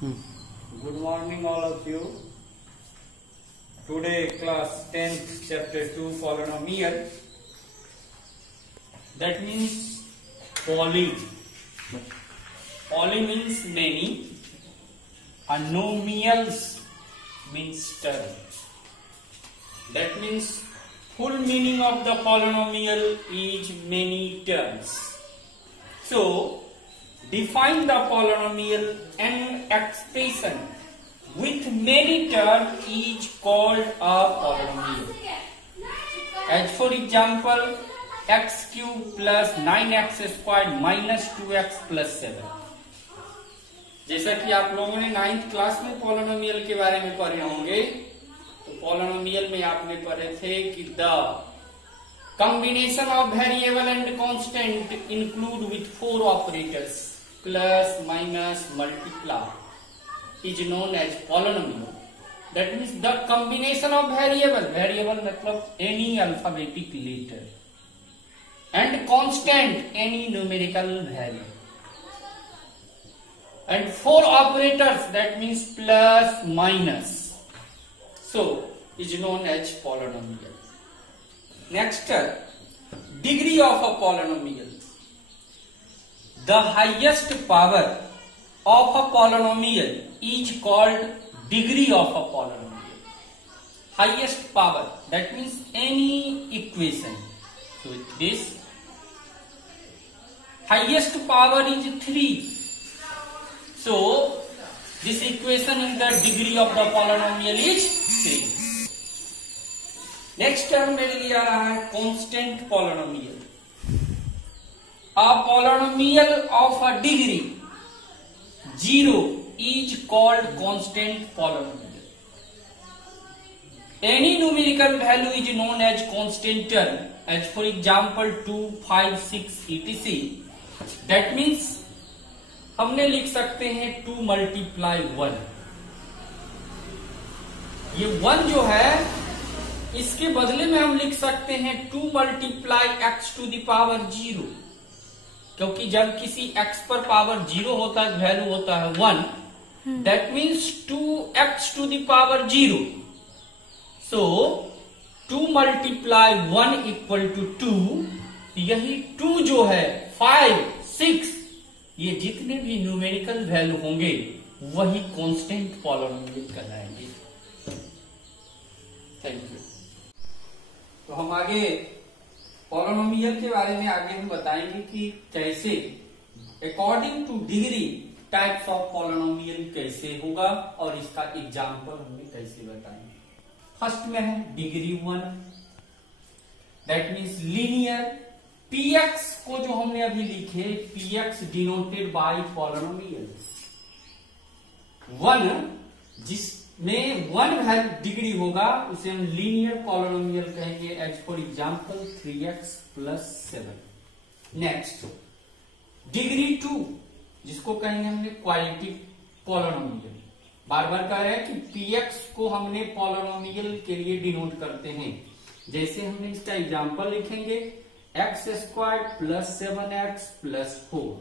Good morning, all of you. Today, class 10th, chapter 2, polynomial. That means poly. Poly means many. Anomials means term. That means full meaning of the polynomial is many terms. So, define the polynomial and expression with many terms is called a polynomial. As for example, x cube plus 9x squared minus 2x plus 7. जैसा कि आप लोगों ने 9th class में polynomial के बारे में पढ़े होंगे, तो पोलिनोमियल में आपने पढ़े थे कि the combination of variable and constant include with 4 operators plus, minus, multiply is known as polynomial. That means the combination of variable मतलब any alphabetic letter and constant any numerical value and 4 operators that means plus, minus, so is known as polynomial. Next, degree of a polynomial. The highest power of a polynomial is called degree of a polynomial. Highest power, that means any equation. So this highest power is 3. So this equation is the degree of the polynomial is 3. Next term मेरे लिए आ रहा है constant polynomial. A polynomial of a degree 0 is called constant polynomial. Any numerical value is known as constant term, as for example 2, 5, 6 etc. That means हमने लिख सकते हैं 2 multiply 1. ये 1 जो है इसके बदले में हम लिख सकते हैं 2 multiply x to the power 0, क्योंकि जब किसी x पर पावर 0 होता है वैल्यू होता है 1. That means 2x to the power 0. So 2 multiply 1 equal to 2. यही 2 जो है 5, 6 ये जितने भी न्यूमेरिकल वैल्यू होंगे वही कांस्टेंट पॉलिनोमियल कहलाएंगे. Thank you. तो हम आगे पॉलिनोमियल के बारे में आगे हम बताएंगे कि कैसे according two degree types of polynomial कैसे होगा और इसका एग्जांपल हमें कैसे बताएंगे. फर्स्ट में है degree 1, that means linear. px को जो हमने अभी लिखे px डिनोटेड बाय पॉलिनोमियल 1, जिसमें 1 डिग्री होगा उसे हम लीनियर पॉलिनोमियल कहेंगे. As for example 3x plus 7. Next degree 2 जिसको कहेंगे हमने क्वालिटी पॉलिनोमियल. बार बार कह रहे हैं कि px को हमने पॉलिनोमियल के लिए डिनोट करते हैं. जैसे हमने इसका एग्जांपल लिखेंगे x square plus 7x plus 4.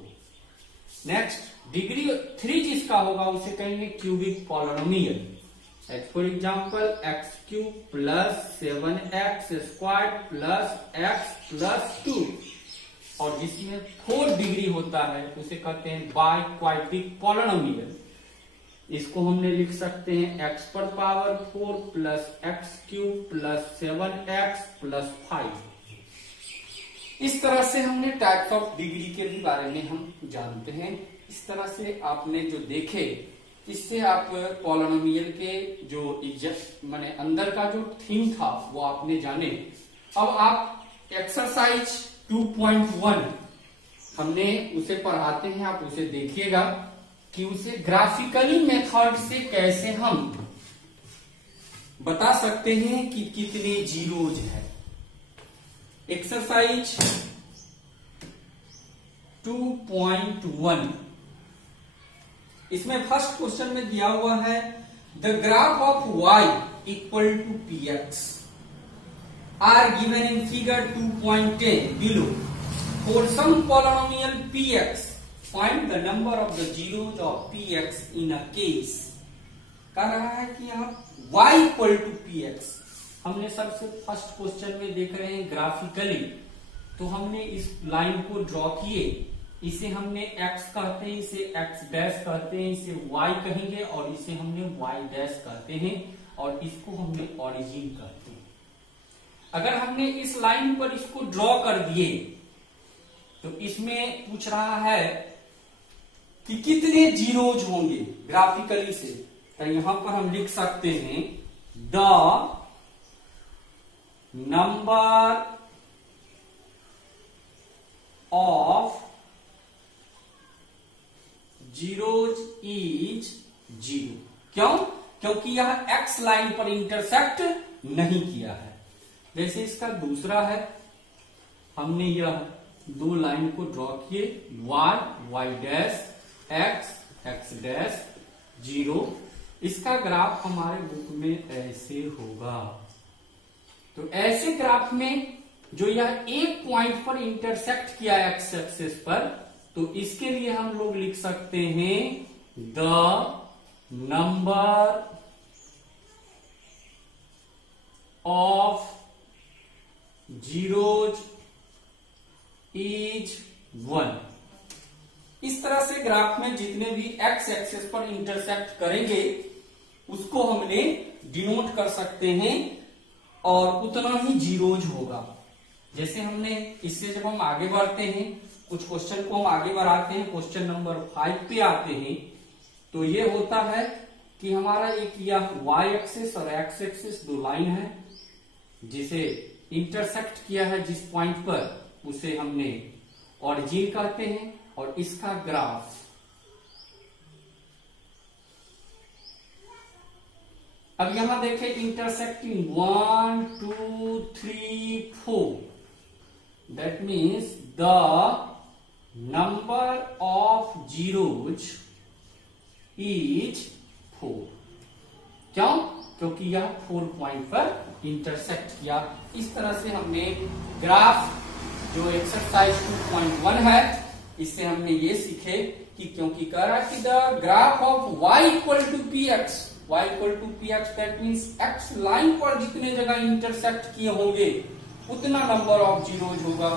Next degree 3 जिसका होगा उसे कहेंगे cubic polynomial. As for example x cube plus 7x square plus x plus 2. और जिसमें 4 डिग्री होता है उसे कहते हैं बाई क्वाड्रिक पॉलिनोमियल. इसको हमने लिख सकते हैं x पर power 4 plus x cube plus 7x plus 5. इस तरह से हमने टाइप्स ऑफ डिग्री के भी बारे में हम जानते हैं. इस तरह से आपने जो देखे इससे आप पॉलिनोमियल के जो माने अंदर का जो थीम था वो आपने जाने. अब आप एक्सरसाइज 2.1 हमने उसे पढ़ाते हैं, आप उसे देखिएगा कि उसे ग्राफिकली मेथड से कैसे हम बता सकते हैं कि कितने जीरोज है. एक्सरसाइज 2.1 इसमें फर्स्ट क्वेश्चन में दिया हुआ है the graph of y equal to px are given in figure 2.10 below. For some polynomial px find the number of the zeros of P X in a case. कह रहा है कि यहाँ y equal to P X. हमने सबसे first question में देख रहे हैं ग्राफिकली, तो हमने इस लाइन को ड्रॉ किए, इसे हमने x कहते हैं, इसे x डैश कहते हैं, इसे y कहेंगे और इसे हमने y डैश कहते हैं और इसको हमने ओरिजिन कहते हैं। अगर हमने इस लाइन पर इसको ड्रॉ कर दिए तो इसमें पूछ रहा है कि कितने जीरोज होंगे ग्राफिकली से, तो यहां पर हम लिख सकते हैं the number of zeros is zero. क्यों? क्योंकि यह एक्स लाइन पर इंटरसेक्ट नहीं किया है। जैसे इसका दूसरा है, हमने यह दो लाइन को ड्रॉ किए, y dash x dash zero. इसका ग्राफ हमारे बुक में ऐसे होगा। तो ऐसे ग्राफ में जो यह एक पॉइंट पर इंटरसेक्ट किया एक्स एक्सिस पर, तो इसके लिए हम लोग लिख सकते हैं the number of zeros is 1। इस तरह से ग्राफ में जितने भी एक्स एक्सिस पर इंटरसेक्ट करेंगे उसको हमने डिनोट कर सकते हैं और उतना ही जीरोज होगा। जैसे हमने इससे जब हम आगे बढ़ते हैं, कुछ क्वेश्चन को हम आगे बढ़ाते हैं, क्वेश्चन नंबर 5 पे आते हैं, तो ये होता है कि हमारा एक यह y एक्सिस और x एक्सिस दो लाइन है जिसे इंटरसेक्ट किया है जिस पॉइंट पर, उसे हमने ओरिजिन कहते हैं और इसका ग्राफ अब यहां देखें intersecting 1 2 3 4, that means the number of zeros is 4। क्यों? क्योंकि यह 4 पॉइंट पर इंटरसेक्ट किया। इस तरह से हमने ग्राफ जो एक्सरसाइज 2.1 है, इससे हमने ये सीखे कि क्योंकि कह रहा है कि the graph of y equal to P X, y equal to P X, that means x line पर जितने जगह इंटरसेक्ट किए होंगे उतना नंबर ऑफ जीरोज होगा।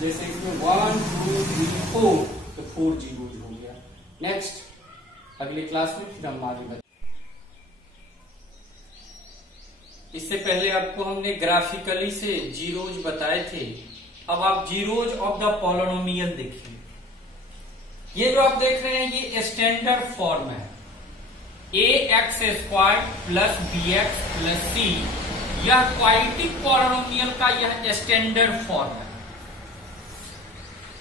जैसे इसमें 1 2 3 4, तो 4 जीरोज हो गया। नेक्स्ट अगले क्लास में फिर हम आगे बढ़ेंगे। इससे पहले आपको हमने ग्राफिकली से जीरोज बताए थे, अब आप जीरोज ऑफ द पॉलिनोमियल देखिए। ये जो आप देख रहे हैं ये स्टैंडर्ड फॉर्म है, ax² plus bx plus c। यह क्वाड्रेटिक पॉलिनोमियल का यह स्टैंडर्ड फॉर्म है।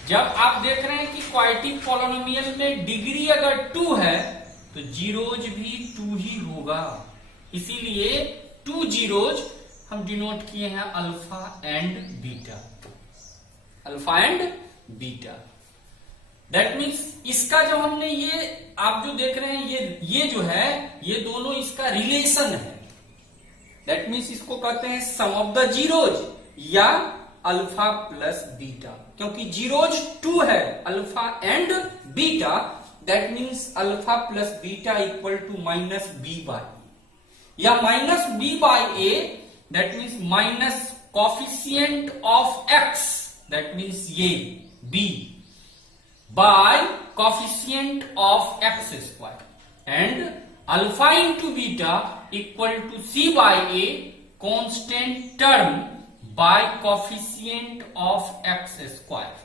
जब आप देख रहे हैं कि क्वाड्रेटिक पॉलिनोमियल में डिग्री अगर 2 है तो जीरोज भी 2 ही होगा, इसीलिए 2 जीरोज हम डिनोट किए हैं alpha and beta, alpha and beta. That means इसका जो हमने ये आप जो देख रहे हैं ये जो है ये दोनों इसका रिलेशन है। दैट मीन्स इसको कहते हैं सम ऑफ द जीरोज या अल्फा प्लस बीटा, क्योंकि जीरोज 2 है alpha and beta. That means alpha plus beta equal to minus B by या minus B by A. That means minus coefficient of X, that means ये b by coefficient of x square, and alpha into beta equal to c by a constant term by coefficient of x square.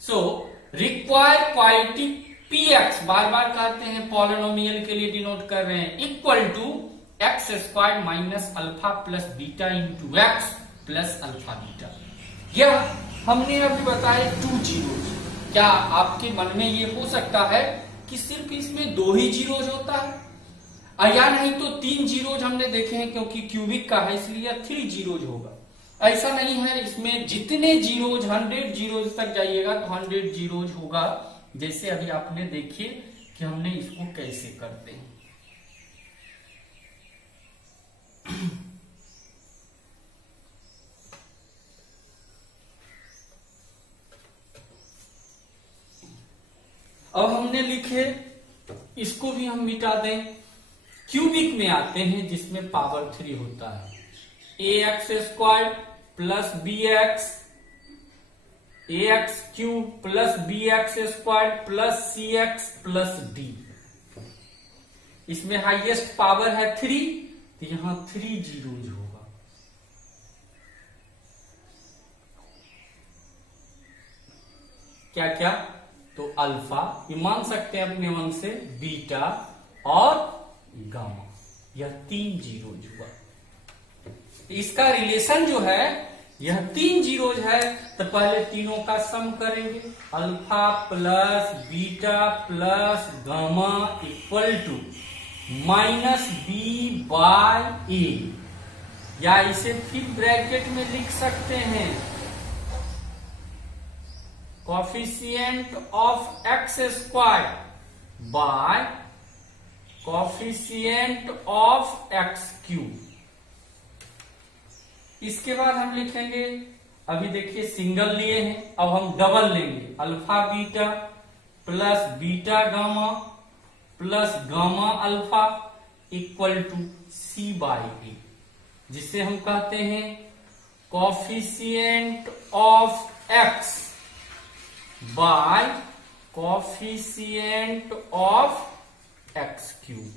So require quadratic px, बार बार कहते हैं polynomial के लिए denote कर रहे हैं, equal to X square minus alpha plus beta into X plus alpha beta. यह हमने अभी बताया 2 जीरोज। क्या आपके मन में ये हो सकता है कि सिर्फ इसमें 2 ही जीरोज होता है, या नहीं तो 3 जीरोज हमने देखे हैं, क्योंकि क्यूबिक का है इसलिए 3 जीरोज होगा। ऐसा नहीं है, इसमें जितने जीरोज 100 जीरोज तक जाइएगा तो 100 जीरोज होगा। जैसे अभी आपने देखिए कि हमने इसको कैसे करते हैं। इसको भी हम मिटा दें। क्यूबिक में आते हैं जिसमें पावर 3 होता है। ax² plus ax cube plus bx² plus cx plus d। इसमें हाईएस्ट पावर है 3, तो यहां 3 जीरोज होगा। क्या क्या? तो अल्फा, ये मान सकते हैं अपने मन से, बीटा और गामा, यह 3 जीरोज हुआ। इसका रिलेशन जो है यह 3 जीरोज है, तो पहले तीनों का सम करेंगे। Alpha plus beta plus gamma equal to minus B by A, या इसे फिर ब्रैकेट में लिख सकते हैं coefficient of X square by coefficient of X cube. इसके बाद हम लिखेंगे, अभी देखिए सिंगल लिए हैं, अब हम डबल लेंगे। Alpha beta plus beta gamma plus gamma alpha equal to C by A, जिसे हम कहते हैं coefficient of X by coefficient of X cube.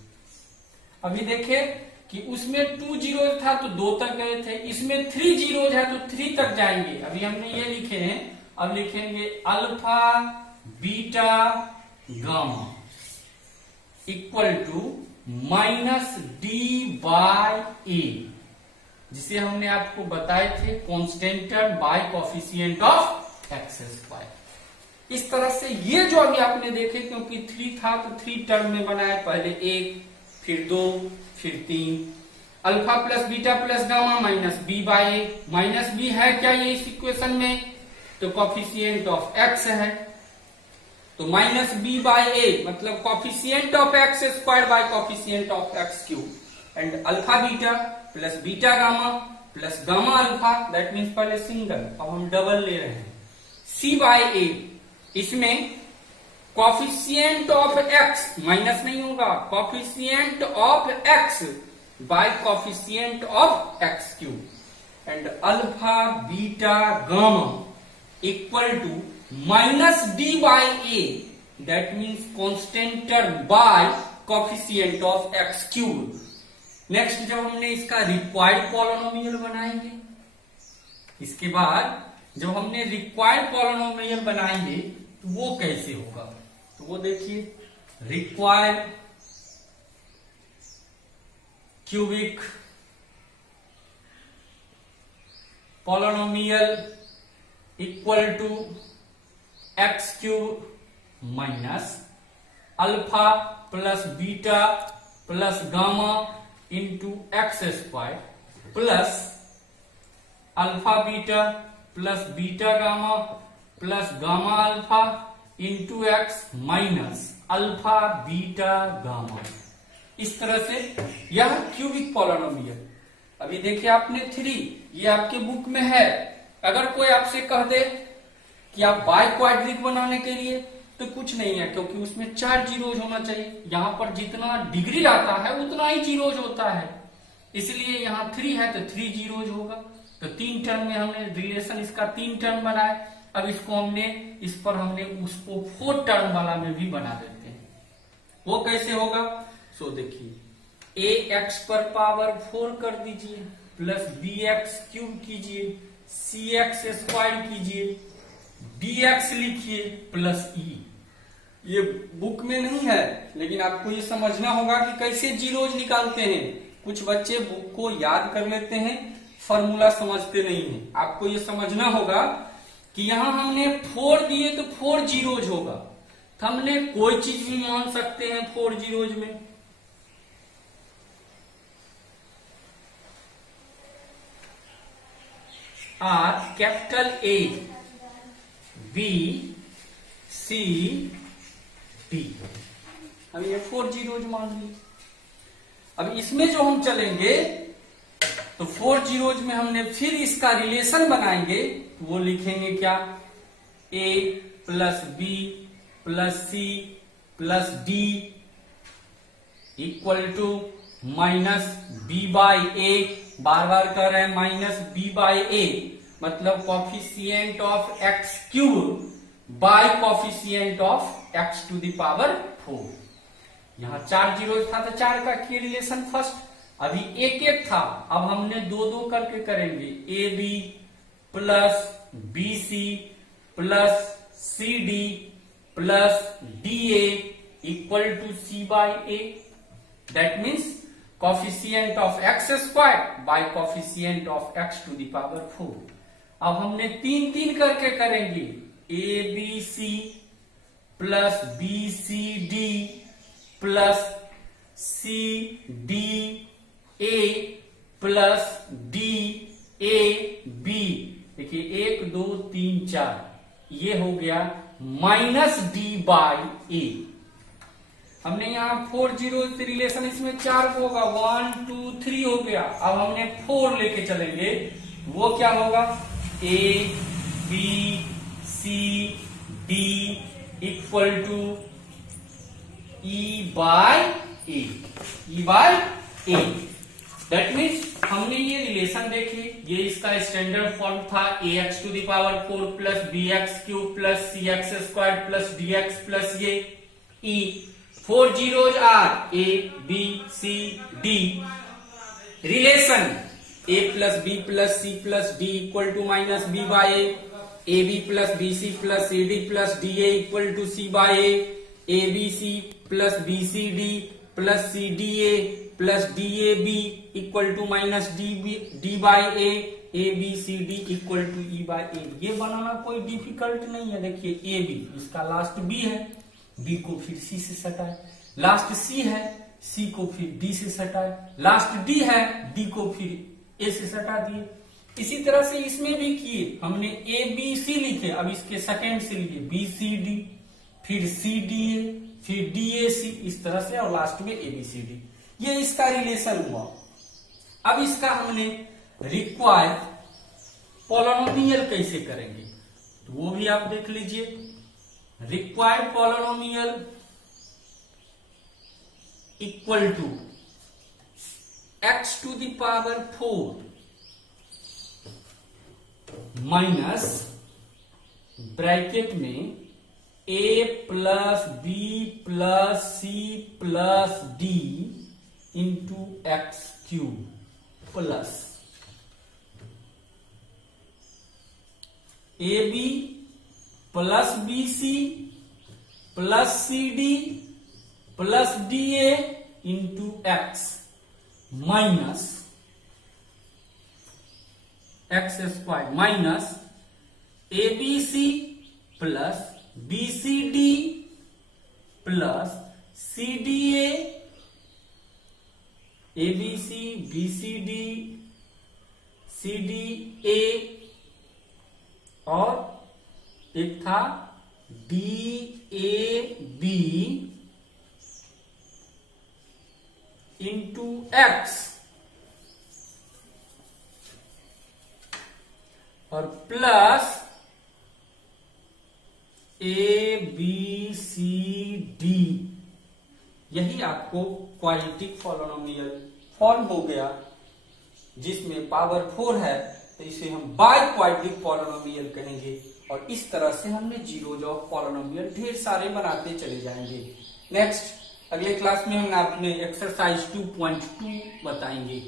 अभी देखिए कि उसमें 2 जीरो था तो 2 तक गए थे, इसमें 3 जीरो है तो 3 तक जाएंगे। अभी हमने ये लिखे हैं, अब लिखेंगे alpha beta gamma equal to minus D by A, जिसे हमने आपको बताए थे constant by coefficient of X square. इस तरह से ये जो अभी आपने देखे, क्योंकि 3 था तो 3 टर्म में बनाए, पहले 1 फिर 2 फिर 3। Alpha plus beta plus gamma minus B by A, minus B है क्या ये इस इक्वेशन में, तो कोफिशिएंट ऑफ एक्स है, तो माइनस बी बाय ए मतलब coefficient of X square by coefficient of X cube. And alpha beta plus beta gamma plus gamma alpha, that means पहले सिंगल, अब हम डबल ले रहे हैं, सी बाय ए। इसमें कोफिशिएंट ऑफ एक्स माइनस नहीं होगा, coefficient of X by coefficient of X cube. And alpha beta gamma equal to minus D by A, that means constant by coefficient of X cube. Next जब हमने इसका required polynomial बनाएंगे, इसके बाद जब हमने रिक्वायर्ड पॉलिनोमियल बनाएंगे तो वो कैसे होगा, तो वो देखिए, required cubic polynomial equal to X cube minus alpha plus beta plus gamma into X square plus alpha beta plus beta gamma plus gamma alpha into x minus alpha beta gamma. इस तरह से यह cubic polynomial. अभी देखिए आपने 3, ये आपके book में है। अगर कोई आपसे कह दे कि आप बाय क्वाड्रिक बनाने के लिए, तो कुछ नहीं है, क्योंकि उसमें 4 जीरोज होना चाहिए। यहां पर जितना डिग्री आता है उतना ही जीरोज होता है, इसलिए यहां 3 है तो 3 जीरोज होगा। तो 3 टर्म में हमने रिलेशन इसका 3 टर्म बनाया। अब इसको हमने, इस पर हमने उसको 4 टर्म वाला में भी बना देते हैं। वो कैसे होगा, सो देखिए, ए एक्स पर पावर 4 कर दीजिए प्लस बी एक्स क्यूब कीजिए, सी एक्स स्क्वायर कीजिए, डी एक्स लिखिए प्लस ई। ये बुक में नहीं है, लेकिन आपको ये समझना होगा कि कैसे जीरोज निकालते हैं। कुछ बच्चे बुक को याद कर लेते हैं, फॉर्मूला समझते नहीं है। आपको ये समझना होगा कि यहां हमने 4 दिए तो 4 जीरोज होगा, तो हमने कोई चीज भी मान सकते हैं 4 जीरोज में। Are capital A B C D, अब ये 4 जीरोज मान ली। अब इसमें जो हम चलेंगे तो 4 जीरोज में हमने फिर इसका रिलेशन बनाएंगे, तो वो लिखेंगे क्या, A plus B plus C plus D equal to minus B by A, बार बार कर रहे हैं माइनस बी बाई ए, मतलब coefficient of X cube by coefficient of X to the power 4। यहां 4 जीरो था तो 4 का की रिलेशन फर्स्ट, अभी एक एक था, अब हमने दो दो करके करेंगे। A B plus B C plus C D plus D A equal to C by A. That means coefficient of X square by coefficient of X to the power 4। अब हमने तीन तीन करके करेंगे। A B C plus B C D plus C D A plus D A B. देखिए 1 2 3 4, ये हो गया माइनस डी बाई ए। हमने यहाँ 4 जीरो से रिलेशन इसमें 4 को होगा, 1 2 3 हो गया। अब हमने 4 लेके चलेंगे, वो क्या होगा, a B C d equal to e by a, e by A. That means हमने ये रिलेशन देखे, ये इसका स्टैंडर्ड फॉर्म था, a x to the power 4 plus b x cube plus c x square plus d x plus ये e. 4 zeros are a B C d, relation a plus B plus C plus D equal to minus B by a B plus B C plus C D plus D A equal to C by a B C plus B C D plus C D A plus D A b equal to minus d by a B C d equal to e by a. ये बनाना कोई difficult नहीं है। देखिए a b, इसका last b है, b को फिर सी से सटाए, लास्ट सी है, सी को फिर डी से सटाए, लास्ट डी है, डी को फिर ए से सटा दिए। इसी तरह से इसमें भी किए, हमने ए बी सी लिखे, अब इसके सेकेंड से लिखे बी सी डी, फिर सी डी ए, फिर डी ए सी, इस तरह से, और लास्ट में ए बी सी डी। ये इसका रिलेशन हुआ। अब इसका हमने रिक्वायर पॉलिनोमियल कैसे करेंगे, तो वो भी आप देख लीजिए। Required polynomial equal to x to the power 4 minus bracket में a plus B plus C plus d into x cube plus A B plus B C plus C D plus D a into x minus x square minus a B C plus B C D plus C D A B c b C d c D a, और एक था d ए b into x, और plus A B C D. यही आपको quadratic polynomial form हो गया, जिसमें power 4 है, तो इसे हम बाय क्वाड्रेटिक पॉलिनोमियल कहेंगे। और इस तरह से हमने जीरोज ऑफ पॉलिनोमियल ढेर सारे बनाते चले जाएंगे। नेक्स्ट अगले क्लास में हम आपने एक्सरसाइज 2.2 बताएंगे।